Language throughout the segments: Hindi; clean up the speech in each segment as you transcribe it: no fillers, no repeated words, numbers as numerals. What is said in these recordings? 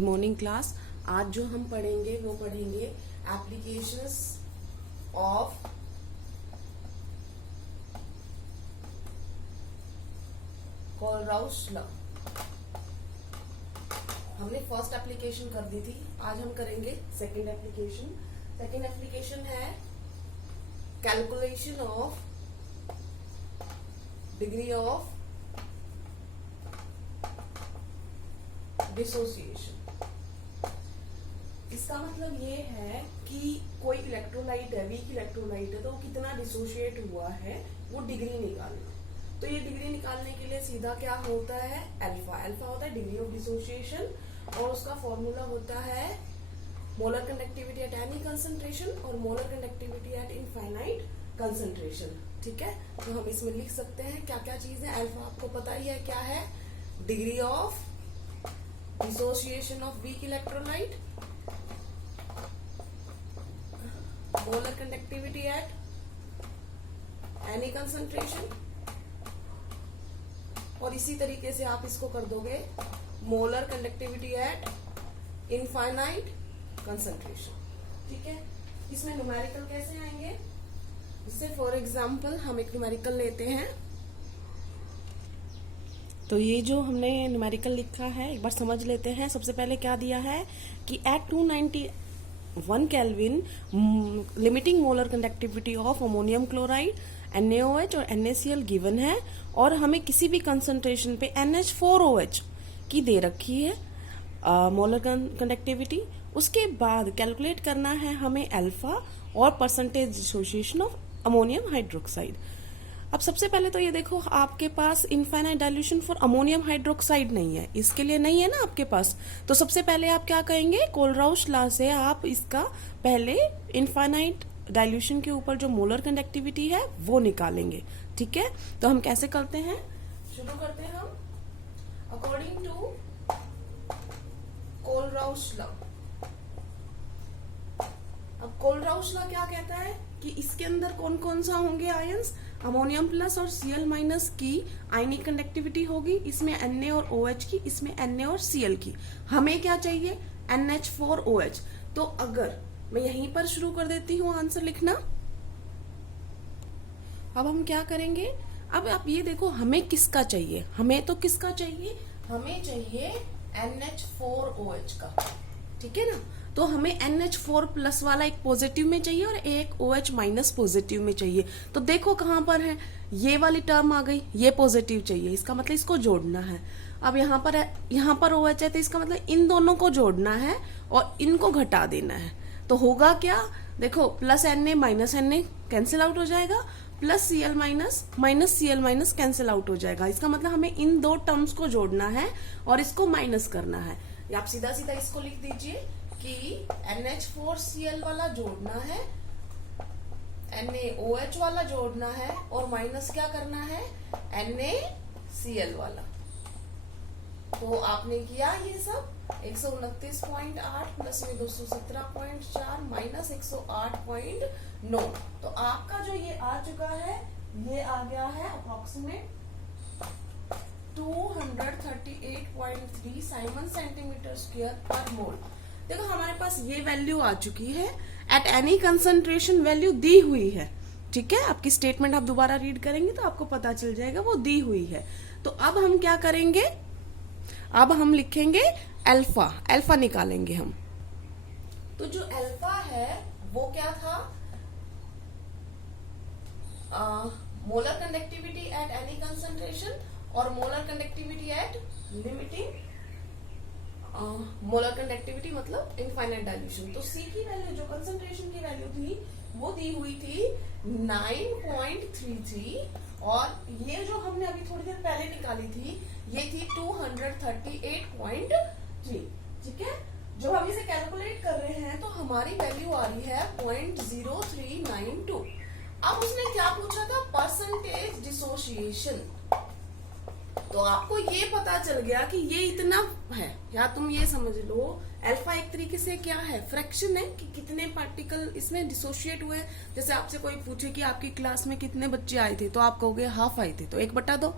Morning class. आज जो हम पढ़ेंगे वो पढ़ेंगे एप्लीकेशंस ऑफ कोलराउस लॉ। हमने फर्स्ट एप्लीकेशन कर दी थी, आज हम करेंगे सेकंड एप्लीकेशन। सेकंड एप्लीकेशन है calculation of degree of dissociation. इसका मतलब ये है कि कोई इलेक्ट्रोलाइट है, वीक इलेक्ट्रोलाइट है, तो कितना डिसोशिएट हुआ है वो डिग्री निकालना। तो ये डिग्री निकालने के लिए सीधा क्या होता है, अल्फा। अल्फा होता है डिग्री ऑफ डिसोसिएशन और उसका फॉर्मूला होता है molar conductivity at any concentration और molar conductivity at infinite concentration. ठीक है, तो हम इसमें लिख सकते हैं क्या क्या चीज है। अल्फा आपको पता ही है क्या है, degree of dissociation of weak electrolyte, molar conductivity at any concentration, और इसी तरीके से आप इसको कर दोगे molar conductivity at infinite concentration. ठीक है, इसमें न्यूमेरिकल कैसे आएंगे, इससे फॉर एग्जांपल हम एक न्यूमेरिकल लेते हैं। तो ये जो हमने न्यूमेरिकल लिखा है एक बार समझ लेते हैं। सबसे पहले क्या दिया है कि at 291 kelvin limiting molar conductivity of ammonium chloride NaOH और NaCl गिवन है और हमें किसी भी कंसंट्रेशन पे NH4OH की दे रखी है मोलर कंडक्टिविटी। उसके बाद कैलकुलेट करना है हमें अल्फा और percentage dissociation of ammonium hydroxide. अब सबसे पहले तो ये देखो, आपके पास infinite dilution for ammonium hydroxide नहीं है, इसके लिए नहीं है ना आपके पास। तो सबसे पहले आप क्या कहेंगे, कोलराउस लॉ से आप इसका पहले इनफाइनाइट डाइल्यूशन के ऊपर जो मोलर कंडक्टिविटी है वो निकालेंगे। ठीक है, तो हम कैसे करते हैं, शुरू करते हैं हम अकॉर्डिंग टू कोलराउस लॉ। अब कोलराउस लॉ क्या कहता है कि इसके अंदर कौन कौन सा होंगे आयंस, अमोनियम प्लस और Cl माइनस की आयनिक कंडक्टिविटी होगी, इसमें Na और OH की, इसमें Na और Cl की। हमें क्या चाहिए, NH4OH। तो अगर मैं यहीं पर शुरू कर देती हूँ आंसर लिखना। अब हम क्या करेंगे, अब आप ये देखो हमें किसका चाहिए, हमें तो किसका चाहिए, हमें चाहिए NH4OH का। ठीक है ना, तो हमें NH4 प्लस वाला एक पॉजिटिव में चाहिए और एक OH माइनस पॉजिटिव में चाहिए। तो देखो कहां पर है, ये वाली टर्म आ गई, ये पॉजिटिव चाहिए, इसका मतलब इसको जोड़ना है। अब यहाँ पर OH है तो इसका मतलब इन दोनों को जोड़ना है और इनको घटा देना है। तो होगा क्या, देखो plus Na minus Na cancel out हो जाएगा, plus Cl minus Cl minus cancel out हो जाएगा। इसका मतलब हमें इन दो टर्म्स को जोड़ना है और इसको माइनस करना है। आप सीधा सीधा इसको लिख दीजिए कि NH4Cl वाला जोड़ना है, NaOH वाला जोड़ना है और माइनस क्या करना है, NaCl वाला। तो आपने किया ये सब 129.8 प्लस में 217.4 माइनस 108.9। तो आपका जो ये आ चुका है, ये आ गया है अप्रोक्सीमेट 238.3 साइमन सेंटीमीटर स्क्वायर पर मोल। देखो हमारे पास ये वैल्यू आ चुकी है, एट एनी कंसंट्रेशन वैल्यू दी हुई है। ठीक है, आपकी स्टेटमेंट आप दोबारा रीड करेंगे तो आपको पता चल जाएगा वो दी हुई है। तो अब हम क्या करेंगे, अब हम लिखेंगे अल्फा, अल्फा निकालेंगे हम। तो जो अल्फा है वो क्या था, molar conductivity at any concentration और molar conductivity at limiting molar conductivity मतलब इनफाइनाइट डाइल्यूशन। तो C की वैल्यू जो कंसंट्रेशन की वैल्यू थी वो दी हुई थी 9.33 और ये जो हमने अभी थोड़ी देर पहले निकाली थी ये थी 238.3। ठीक है, जो हम इसे कैलकुलेट कर रहे हैं तो हमारी वैल्यू आ रही है 0.0392। अब उसने क्या पूछा था, परसेंटेज डिसोसिएशन। तो आपको ये पता चल गया कि ये इतना है, या तुम ये समझ लो अल्फा एक तरीके से क्या है, फ्रैक्शन है कि कितने पार्टिकल इसमें डिसोशिएट हुए। जैसे आपसे कोई पूछे कि आपकी क्लास में कितने बच्चे आए थे तो आप कहोगे हाफ आए थे, तो 1/2।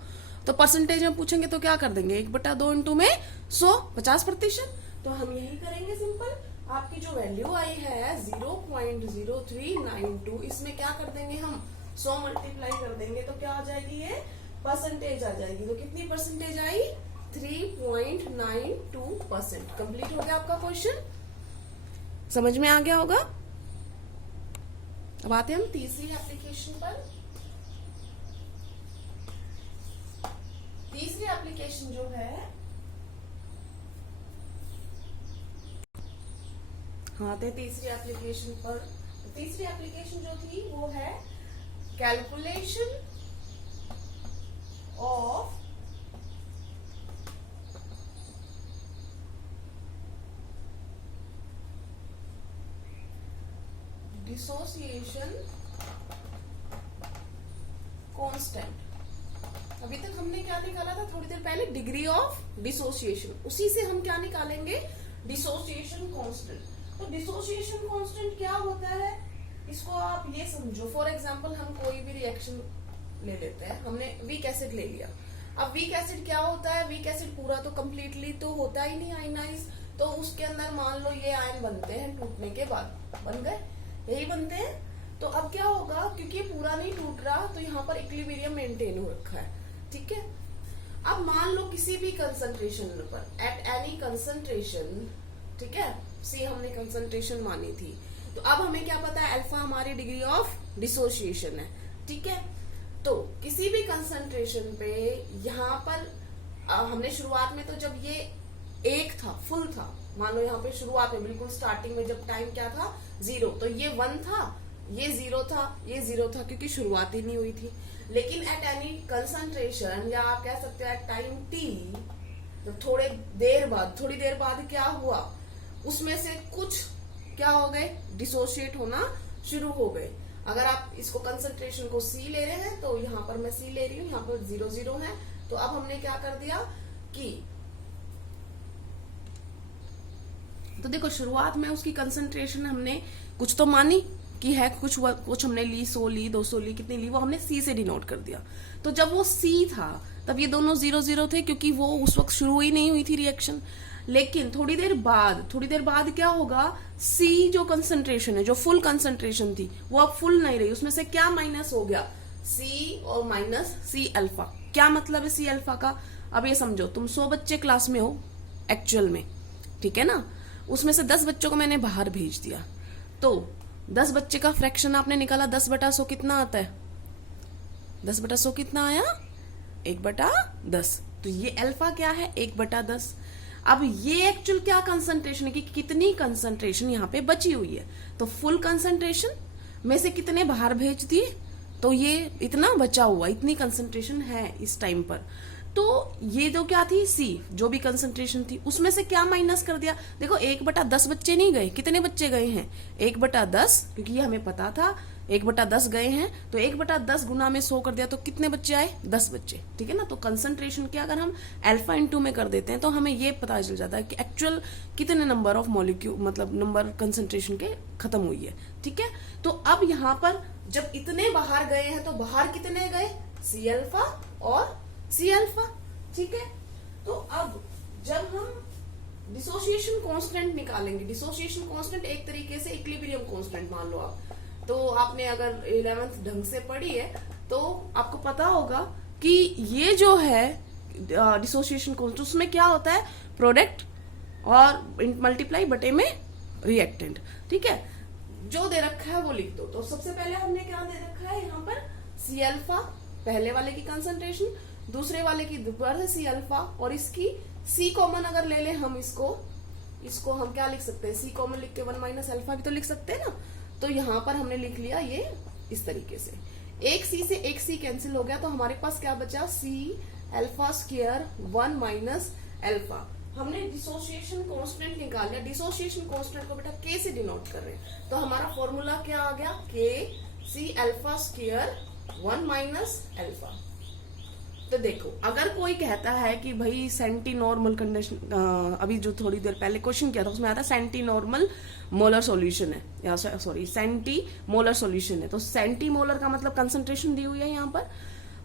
तो परसेंटेज में पूछेंगे तो क्या कर देंगे, 1/2 इंटू में 100 50%। तो हम यही करेंगे सिंपल। आपकी जो वैल्यू आई है 0.0392, इसमें क्या कर देंगे हम 100 मल्टीप्लाई कर देंगे तो क्या आ जाएगी, ये परसेंटेज आ जाएगी। तो कितनी परसेंटेज आई, 3.92%। कंप्लीट हो गया आपका क्वेश्चन, समझ में आ गया होगा। अब आते हैं हम तीसरी एप्लीकेशन पर। तीसरी एप्लीकेशन जो है, आते हैं तीसरी एप्लीकेशन पर। तीसरी एप्लीकेशन जो थी वो है कैलकुलेशन ऑफ डिसोसिएशन कांस्टेंट। अभी तक हमने क्या निकाला था थोड़ी देर पहले, डिग्री ऑफ डिसोसिएशन, उसी से हम क्या निकालेंगे, डिसोसिएशन कांस्टेंट। तो डिसोसिएशन कांस्टेंट क्या होता है, इसको आप ये समझो। फॉर एग्जांपल हम कोई भी रिएक्शन ले लेते हैं, हमने वीक एसिड ले लिया। अब वीक एसिड क्या होता है, वीक एसिड पूरा तो कंप्लीटली तो होता ही नहीं आयनाइज, तो उसके अंदर मान लो ये आयन बनते हैं टूटने के बाद, बन गए, यही बनते हैं। तो अब क्या होगा, क्योंकि ये पूरा नहीं टूट रहा तो यहाँ पर इक्विलिब्रियम मेंटेन हो रखा है, ठीक है। अब मान लो किसी भी कंसंट्रेशन पर, एट एनी कंसंट्रेशन, ठीक है, सी हमने कंसंट्रेशन मानी थी, तो अब हमें क्या पता है, अल्फा हमारी डिग्री ऑफ डिसोसिएशन है, ठीक है। तो किसी भी कंसंट्रेशन पे यहाँ पर हमने शुरुआत में तो जब ये एक था, फुल था, मान लो यहाँ पे शुरुआत में बिल्कुल स्टार्टिंग में जब टाइम क्या था 0, तो ये 1 था, ये 0 था, ये 0 था, क्योंकि शुरुआत ही नहीं हुई थी। लेकिन एट एनी कंसंट्रेशन, या आप कह सकते हैं एट टाइम टी, तो थोड़ी देर बाद क्या हुआ, उसमें से कुछ क्या हो गए, डिसोशिएट होना शुरू हो गए। अगर आप इसको कंसंट्रेशन को C ले रहे हैं तो यहाँ पर मैं C ले रही हूँ, यहाँ पर 0 0 है, तो अब हमने क्या कर दिया कि, तो देखो शुरुआत में उसकी कंसंट्रेशन हमने कुछ तो मानी कि है, कुछ हमने ली, 100 ली, 200 ली, कितनी ली वो हमने C से डिनोट कर दिया। तो जब वो C था तब ये दोनों 0 0 थे, क्योंकि वो उस वक्त शुरू ही नहीं हुई थी रिएक्शन। लेकिन थोड़ी देर बाद क्या होगा, C जो कंसंट्रेशन है, जो फुल कंसंट्रेशन थी, वो अब फुल नहीं रही, उसमें से क्या माइनस हो गया, C और माइनस C अल्फा। क्या मतलब है C अल्फा का, अब ये समझो, तुम 100 बच्चे क्लास में हो एक्चुअल में, ठीक है ना, उसमें से 10 बच्चों को मैंने बाहर भेज दिया, तो 10 बच्चे का फ्रैक्शन आपने निकाला, 10/100 कितना आता है, 10/100 कितना आया, 1/10। तो ये अल्फा क्या है, 1/10। अब ये एक्चुअल क्या कंसंट्रेशन है, कि कितनी कंसंट्रेशन यहाँ पे बची हुई है, तो फुल कंसंट्रेशन में से कितने बाहर भेज दिए, तो ये इतना बचा हुआ, इतनी कंसंट्रेशन है इस टाइम पर। तो ये तो क्या थी, C जो भी कंसंट्रेशन थी, उसमें से क्या माइनस कर दिया, देखो 1/10 बच्चे नहीं गए, कितने बच्चे गए हैं, 1/10, क्योंकि ये हमें पता था 1/10 गए हैं, तो 1/10 गुना में 100 कर दिया, तो कितने बच्चे आए, 10 बच्चे, ठीक है ना। तो कंसंट्रेशन के अगर हम अल्फा इंटू में कर देते हैं तो हमें ये पता चल जाता है कि एक्चुअल कितने नंबर ऑफ मॉलिक्यूल, मतलब नंबर कंसंट्रेशन के खत्म हुई है, ठीक है। तो अब यहाँ पर जब इतने बाहर गए हैं तो बाहर कितने गए, C अल्फा और C अल्फा, ठीक है। तो अब जब हम डिसोसिएशन कांस्टेंट निकालेंगे, डिसोसिएशन कांस्टेंट एक तरीके से इक्विलिब्रियम कांस्टेंट मान लो आप, तो आपने अगर 11th ढंग से पढ़ी है तो आपको पता होगा कि ये जो है डिसोसिएशन कांस्टेंट, उसमें क्या होता है, प्रोडक्ट और मल्टीप्लाई बटे में रिएक्टेंट, ठीक है। जो दे रखा है वो लिख दो। तो सबसे पहले हमने क्या दे रखा है यहाँ पर, C अल्फा, पहले वाले की कंसंट्रेशन, दूसरे वाले की दोबारा C अल्फा, और इसकी C कॉमन अगर ले लें हम, इसको हम क्या लिख सकते हैं, C कॉमन लिख के 1 माइनस अल्फा भी तो लिख सकते हैं ना। तो यहाँ पर हमने लिख लिया ये इस तरीके से, एक C से एक C कैंसिल हो गया, तो हमारे पास क्या बचा, C alpha square 1 minus alpha. हमने डिसोसिएशन कांस्टेंट निकाल लिया, डिसोसिएशन कांस्टेंट को बेटा K से डिनोट कर रहे हैं, तो हमारा फॉर्मूला क्या आ गया, K C alpha square 1 minus alpha. तो देखो अगर कोई कहता है कि भाई सेंटी नॉर्मल कंडीशन, अभी जो थोड़ी देर पहले क्वेश्चन किया था उसमें आता सेंटी नॉर्मल मोलर सॉल्यूशन है, या सॉरी सेंटी मोलर सॉल्यूशन है, तो सेंटी मोलर का मतलब कंसंट्रेशन दी हुई है यहाँ पर,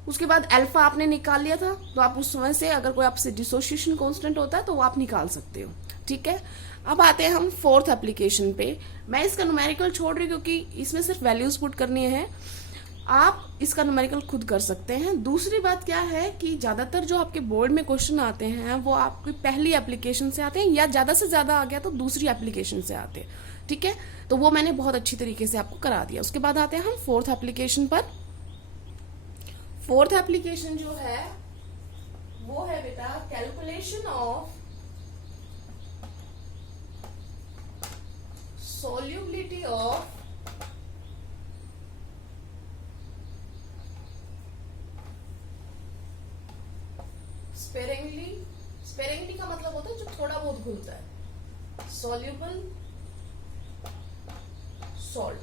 उसके बाद अल्फा आपने निकाल लिया था, तो आप उस समय से अगर कोई आपसे डिसोसिएशन कांस्टेंट होता है तो वो आप निकाल सकते हो। ठीक है, अब आते हैं हम फोर्थ एप्लीकेशन पे। मैं इसका न्यूमेरिकल छोड़ रही हूँ क्योंकि इसमें सिर्फ वैल्यूज पुट करनी है, आप इसका न्यूमेरिकल खुद कर सकते हैं। दूसरी बात क्या है कि ज्यादातर जो आपके बोर्ड में क्वेश्चन आते हैं वो आपकी पहली एप्लीकेशन से आते हैं, या ज्यादा से ज्यादा आ गया तो दूसरी एप्लीकेशन से आते हैं। ठीक है, तो वो मैंने बहुत अच्छी तरीके से आपको करा दिया। उसके बाद आते हैं हम फोर्थ एप्लीकेशन पर। फोर्थ एप्लीकेशन जो है वो है बेटा calculation of solubility of sparingly का मतलब होता है जो थोड़ा बहुत घुलता है, soluble salt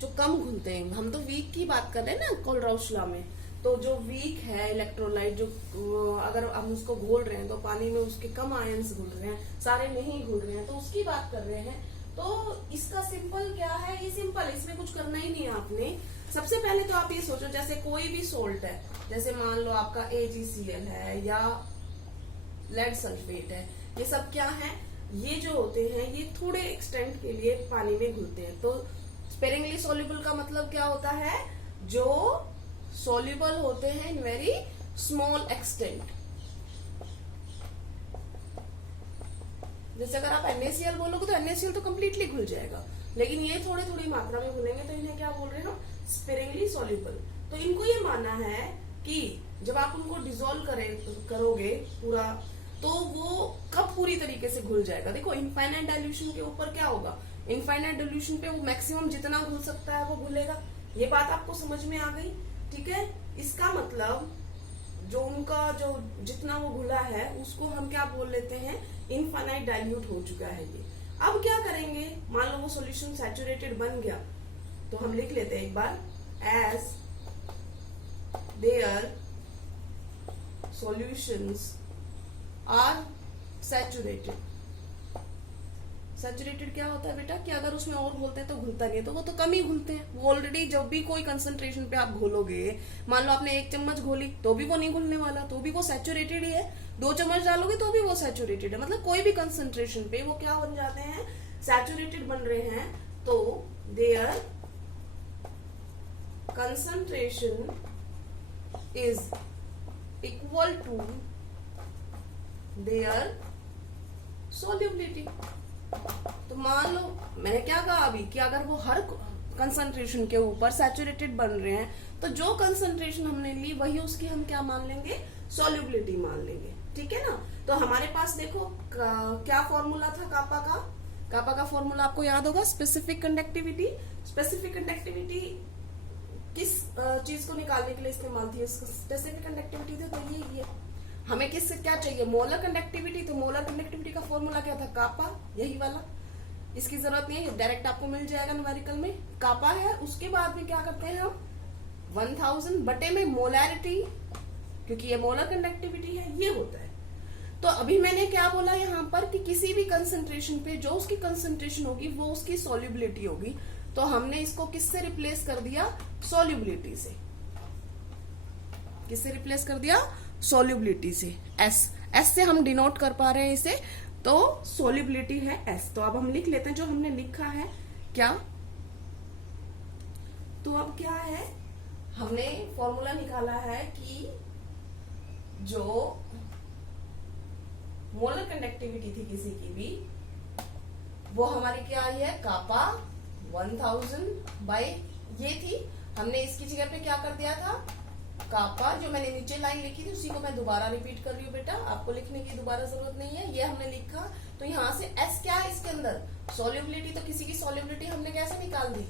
जो कम घुलते हैं। हम तो वीक की बात कर रहे हैं ना कोलराउस लॉ में, तो जो वीक है इलेक्ट्रोलाइट, जो अगर हम उसको घोल रहे हैं तो पानी में उसके कम आयंस घुल रहे हैं, सारे नहीं घुल रहे हैं, तो उसकी बात कर रहे हैं। तो इसका सिंपल क्या है, ये सिंपल, इसमें कुछ करना ही नहीं है आपने। सबसे पहले तो आप ये सोचो, जैसे कोई भी सोल्ट है, जैसे मान लो आपका AgCl है या लेड सल्फेट है, ये सब क्या है, ये जो होते हैं ये थोड़े एक्सटेंट के लिए पानी में घुलते हैं। तो स्पेरिंगली सोल्यूबल का मतलब क्या होता है, जो सोल्यूबल होते हैं इन वेरी स्मॉल एक्सटेंट। जैसे अगर आप NaCl बोलोगे तो NaCl तो कंप्लीटली घुल जाएगा, लेकिन ये थोड़ी थोड़ी मात्रा में घुलेंगे, तो इन्हें क्या बोल रहे हैं हम, स्पेरिंगली सोल्यूबल। तो इनको ये मानना है कि जब आप उनको डिसॉल्व करोगे पूरा, तो वो कब पूरी तरीके से घुल जाएगा। देखो इनफाइनाइट डाइल्यूशन के ऊपर क्या होगा, इनफाइनाइट डाइल्यूशन पे वो मैक्सिमम जितना घुल सकता है वो घुलेगा। ये बात आपको समझ में आ गई। ठीक है, इसका मतलब जो उनका जो जितना वो घुला है उसको हम क्या बोल लेते हैं, इनफाइनाइट डाइल्यूट हो चुका है ये। अब क्या करेंगे, मान लो वो सॉल्यूशन सैचुरेटेड बन गया, तो हम लिख लेते हैं एक बार, as their solutions are saturated. Saturated क्या होता है बेटा, कि अगर उसमें और घोलते हैं तो घुलता नहीं है, तो वो तो कम ही घुलते हैं। वो ऑलरेडी जब भी कोई कंसंट्रेशन पे आप घोलोगे, मान लो आपने 1 चम्मच घोली तो भी वो नहीं घुलने वाला, तो भी वो सैचुरेटेड ही है। 2 चम्मच डालोगे तो भी वो सैचुरेटेड है। मतलब कोई भी कंसंट्रेशन पे वो क्या बन जाते हैं, सैचुरेटेड बन रहे हैं। तो their concentration is equal to their solubility. तो मान लो मैंने क्या कहा अभी, कि अगर वो हर कंसंट्रेशन के ऊपर सैचुरेटेड बन रहे हैं, तो जो कंसंट्रेशन हमने ली वही उसकी हम क्या मान लेंगे, सोल्यूबिलिटी मान लेंगे। ठीक है ना। तो हमारे पास देखो क्या फॉर्मूला था कापा का फॉर्मूला आपको याद होगा, स्पेसिफिक कंडक्टिविटी। स्पेसिफिक कंडक्टिविटी किस चीज को निकालने के लिए इस्तेमाल थी, स्पेसिफिक कंडक्टिविटी थी, तो ये हमें किससे क्या चाहिए, मोलर कंडक्टिविटी। तो मोलर कंडक्टिविटी का फॉर्मूला क्या था, कापा, यही वाला। इसकी जरूरत नहीं है, डायरेक्ट आपको मिल जाएगा न्यूमेरिकल में, कापा है। उसके बाद में क्या करते हैं हम, 1000 बटे में मोलैरिटी, क्योंकि ये मोलर कंडक्टिविटी है, ये होता है। तो अभी मैंने क्या बोला यहाँ पर, कि किसी भी कंसंट्रेशन पे जो उसकी कंसंट्रेशन होगी वो उसकी सोल्यूबिलिटी होगी। तो हमने इसको किससे रिप्लेस कर दिया, सोल्यूबिलिटी से। किससे रिप्लेस कर दिया, सोल्यूबिलिटी से। एस से हम डिनोट कर पा रहे हैं इसे, तो सोल्यूबिलिटी है एस। तो अब हम लिख लेते हैं जो हमने लिखा है क्या। तो अब क्या है, हमने फॉर्मूला निकाला है कि जो मोलर कंडक्टिविटी थी किसी की भी, वो हमारी क्या आई है, कापा 1000 बाय ये थी। हमने इसकी जगह पे क्या कर दिया था, कापा, जो मैंने नीचे लाइन लिखी थी उसी को मैं दोबारा रिपीट कर रही हूँ बेटा, आपको लिखने की दोबारा जरूरत नहीं है, ये हमने लिखा। तो यहाँ से एस क्या है इसके अंदर, सोल्यूबिलिटी। तो किसी की सोल्यूबिलिटी हमने कैसे निकाल दी,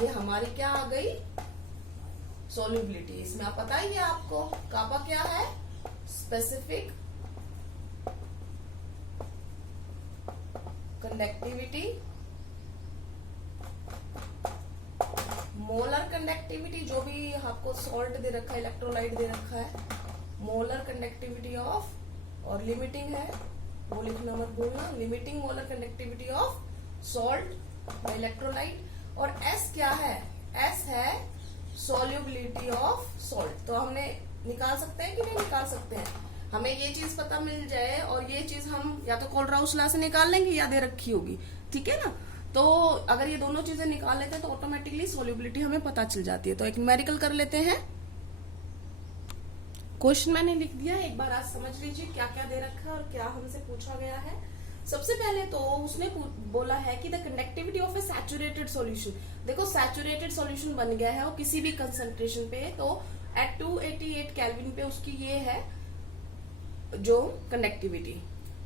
ये हमारी क्या आ गई, सोल्यूबिलिटी। इसमें आप बताइए आपको कापा क्या है, स्पेसिफिक कंडक्टिविटी, मोलर कंडक्टिविटी, जो भी आपको सॉल्ट दे रखा है, इलेक्ट्रोलाइट दे रखा है, मोलर कंडक्टिविटी ऑफ, और लिमिटिंग है वो लिखना मत भूलना, limiting molar conductivity of salt by electrolyte. और एस क्या है, एस है solubility ऑफ सॉल्ट। तो हमने निकाल सकते हैं कि नहीं निकाल सकते हैं? हमें ये चीज पता मिल जाए और ये चीज हम या तो कोलराउस लॉ से निकाल लेंगे या दे रखी होगी, ठीक है ना। तो अगर ये दोनों चीजें निकाल लेते हैं तो ऑटोमेटिकली सोल्यूबिलिटी हमें पता चल जाती है। तो एक न्यूमेरिकल कर लेते हैं। क्वेश्चन मैंने लिख दिया, एक बार आज समझ लीजिए क्या क्या दे रखा है और क्या हमसे पूछा गया है। सबसे पहले तो उसने बोला है कि the conductivity of A saturated solution. देखो सैचुरेटेड सॉल्यूशन बन गया है और किसी भी कंसंट्रेशन पे, तो एट 288 केल्विन पे उसकी ये है जो कंडक्टिविटी,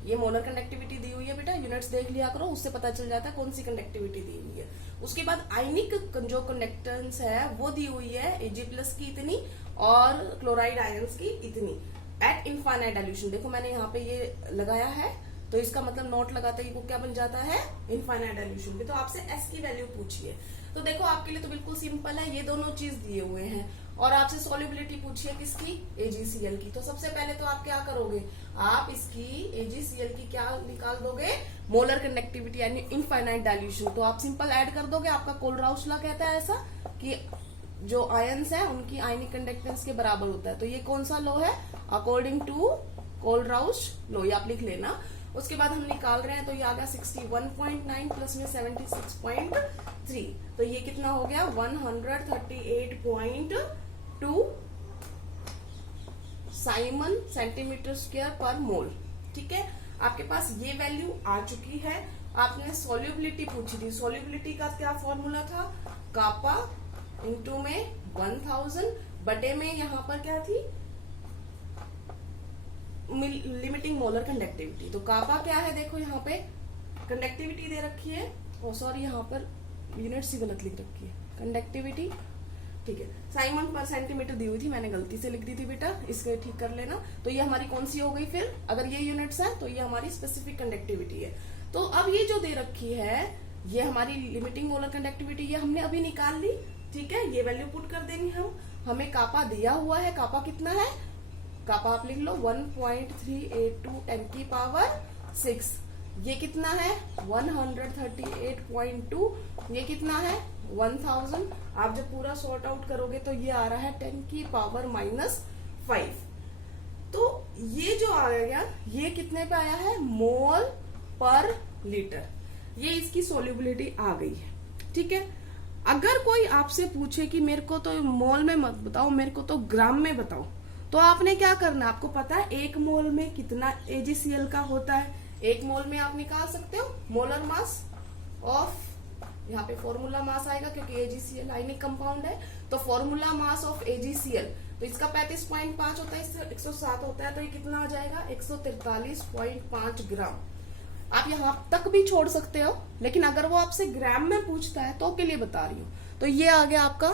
ये मोलर कंडक्टिविटी दी हुई है बेटा, यूनिट्स देख लिया करो, उससे पता चल जाता है कौन सी कंडक्टिविटी दी हुई है। उसके बाद आयनिक जो कंडक्टेंस है वो दी हुई है Ag+ की इतनी और क्लोराइड आयंस की इतनी एट इनफाइनाइट डाइल्यूशन। देखो मैंने यहाँ पे ये लगाया है, तो इसका मतलब नोट लगाते ही वो क्या बन जाता है, इनफाइनाइट डाइल्यूशन पे। तो आपसे S की वैल्यू पूछिए, तो देखो आपके लिए तो बिल्कुल सिंपल है, ये दोनों चीज दिए हुए हैं और आपसे सॉल्युबिलिटी पूछिए किसकी, AgCl की। तो सबसे पहले तो आप क्या करोगे, आप इसकी AgCl की क्या निकाल दोगे, मोलर कंडक्टिविटी यानी इनफाइनाइट डाइल्यूशन। तो आप सिंपल ऐड कर दोगे, आपका कोलराउस लॉ कहता है ऐसा कि जो आयंस है उनकी आयनिक कंडक्टेंस के बराबर होता है। तो ये कौन सा लॉ है, अकॉर्डिंग टू कोलराउस लॉ, ये आप लिख लेना। उसके बाद हम निकाल रहे हैं तो ये आ गया 61.9 प्लस में 76.3, तो ये कितना हो गया 138.2 साइमन सेंटीमीटर स्क्वायर पर मोल। ठीक है, आपके पास ये वैल्यू आ चुकी है। आपने सॉल्युबिलिटी पूछी थी, सॉल्युबिलिटी का क्या फॉर्मूला था, कापा इनटू में 1000 बटे में यहाँ पर क्या थी, लिमिटिंग मोलर कंडक्टिविटी। तो कापा क्या है, देखो यहाँ पे कंडक्टिविटी दे रखी है, और सॉरी यहाँ पर यूनिट्स ही गलत लिख रखी है, कंडक्टिविटी ठीक है, साइमन पर सेंटीमीटर दी हुई थी, मैंने गलती से लिख दी थी बेटा, इसको ठीक कर लेना। तो ये हमारी कौन सी हो गई फिर, अगर ये यूनिट्स है तो ये हमारी स्पेसिफिक कंडक्टिविटी है। तो अब ये जो दे रखी है ये हमारी लिमिटिंग मोलर कंडक्टिविटी, ये हमने अभी निकाल ली। ठीक है, ये वैल्यू पुट कर देंगे हम। हमें कापा दिया हुआ है, कापा कितना है, कापा आप लिख लो 1.382 10 की पावर 6। ये कितना है 138.2, ये कितना है 1000। आप जब पूरा सॉर्ट आउट करोगे तो ये आ रहा है 10 की पावर -5। तो ये जो आ गया ये कितने पे आया है, मोल पर लीटर। ये इसकी सोल्यूबिलिटी आ गई है। ठीक है, अगर कोई आपसे पूछे कि मेरे को तो मोल में मत बताओ, मेरे को तो ग्राम में बताओ, तो आपने क्या करना, आपको पता है 1 मोल में कितना AgCl का होता है। 1 मोल में आप निकाल सकते हो मोलर मास ऑफ, यहाँ पे फॉर्मूला मास आएगा क्योंकि AgCl आयनिक कंपाउंड है, तो फॉर्मूला मास ऑफ AgCl, तो इसका 35.5 होता है, इससे 107 होता है, तो ये कितना आ जाएगा 143.5 ग्राम। आप यहाँ तक भी छोड़ सकते हो, लेकिन अगर वो आपसे ग्राम में पूछता है तो के लिए बता रही हूँ। तो ये आ गया आपका,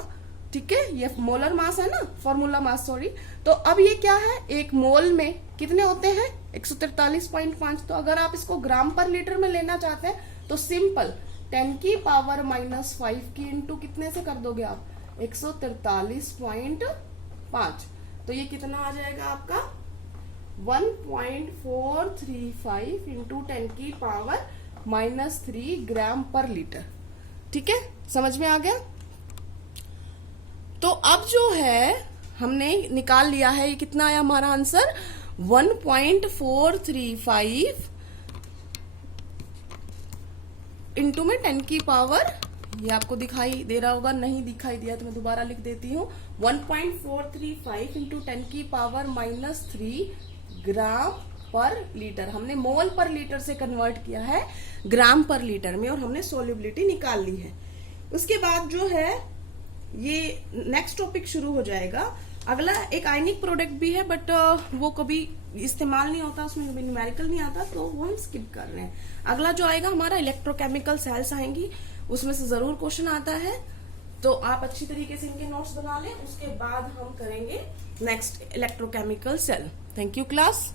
ठीक है, ये मोलर मास है ना, फॉर्मूला मास सॉरी। तो अब ये क्या है, 1 मोल में कितने होते हैं 143.5। तो अगर आप इसको ग्राम पर लीटर में लेना चाहते हैं तो सिंपल 10 की पावर -5 की इंटू कितने से कर दोगे आप 143.5। तो ये कितना आ जाएगा आपका 1.435 इंटू 10 की पावर -3 ग्राम पर लीटर। ठीक है, समझ में आ गया। तो अब जो है हमने निकाल लिया है, ये कितना आया हमारा आंसर 1.435 इंटू में 10 की पावर, ये आपको दिखाई दे रहा होगा, नहीं दिखाई दिया तो मैं दोबारा लिख देती हूँ, 1.435 इंटू 10 की पावर -3 ग्राम पर लीटर। हमने मोल पर लीटर से कन्वर्ट किया है ग्राम पर लीटर में और हमने सोल्युबिलिटी निकाल ली है। उसके बाद जो है ये नेक्स्ट टॉपिक शुरू हो जाएगा। अगला एक आयनिक प्रोडक्ट भी है, बट वो कभी इस्तेमाल नहीं होता, उसमें कभी न्यूमेरिकल नहीं आता, तो वो हम स्किप कर रहे हैं। अगला जो आएगा हमारा इलेक्ट्रोकेमिकल सेल्स आएंगी, उसमें से जरूर क्वेश्चन आता है, तो आप अच्छी तरीके से इनके नोट्स बना लें। उसके बाद हम करेंगे next electrochemical cell. Thank you class.